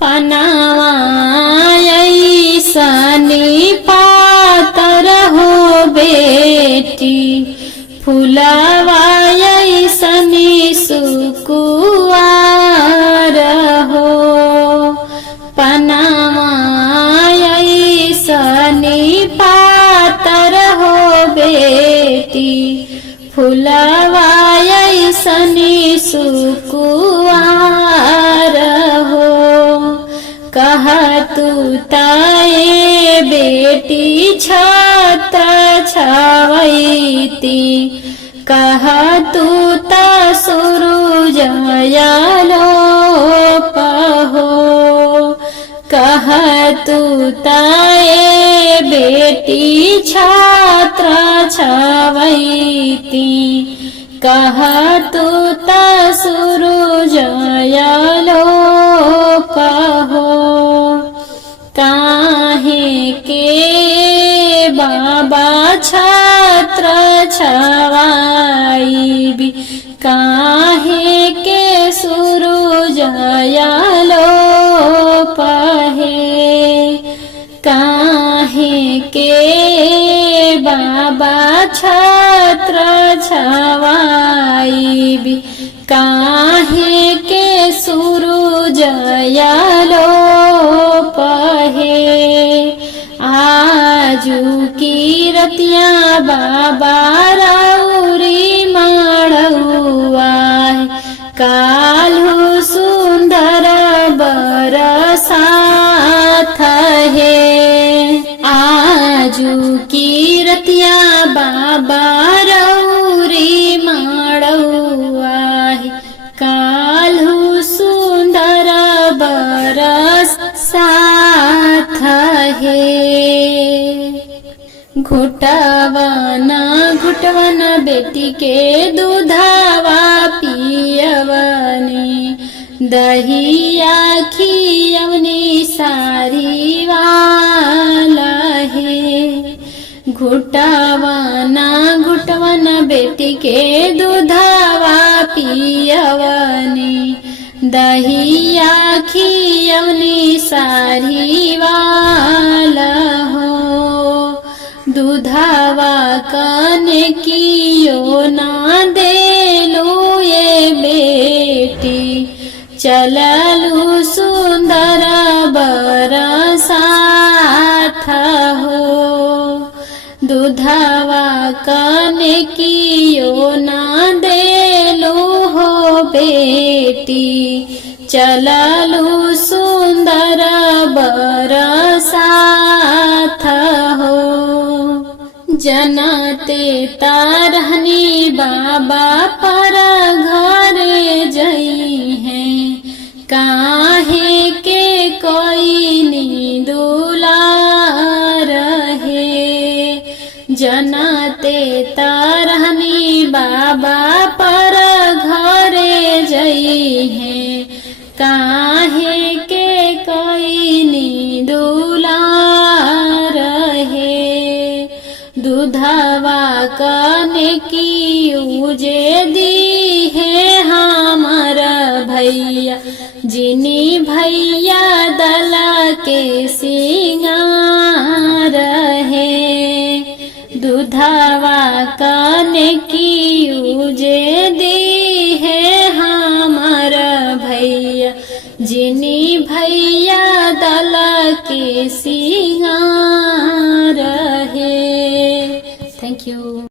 पनावा ऐसनी पातर हो बेटी, फुलावा ऐसनी सुकुवार हो। पनावा ऐसनी पातर हो बेटी, फुलावा ऐसनी सुकुवार हो। कहतु ताए बेटी छत्र छावैती, कहतु ता सूरज आलोप हो। कहतु ताए बेटी छत्र छावैती, कहतु ता सूरज आलोप हो। काहे के बाबा छत्र छवाईबी, काहे के सूरज आलोप है। काहे के बाबा छत्र छवाईबी, काहे के सूरज आलोप है। आजू की रतिया बाबा राउरी माड़ुआ, काल्हू सुंदर बरसात है। आजू की रतिया बाबा राउरी माड़ुआ, काल्हू सुंदर बरसात है। घुटवन घुटवन बेटी के दूधावा पियवनी, दहिया खियवनी सारी वाला है। घुटवन घुटवन बेटी के दूधावा पियवनी, दहिया खियवनी सारी वाला हो। दूधावा कने कियो ना देलू ये बेटी, चललू सुंदर बरसात हो। दूधावा कने कियो ना देलू हो बेटी, चललू सुंदर बरसात हो। जनते तारहनी बाबा पर घर जई हैं, काहे के कोई नी दुलार है। जनते तारहनी बाबा पर घर जई हैं, काहे के कोई नी दुलार है। दूधवा कने की उजे दी है हमर भैया, जिनी भैया दला के सिंगार है। दूधवा कने की उजे दी है हमर भैया, जिनी भैया दला के सिंगार है। Thank you.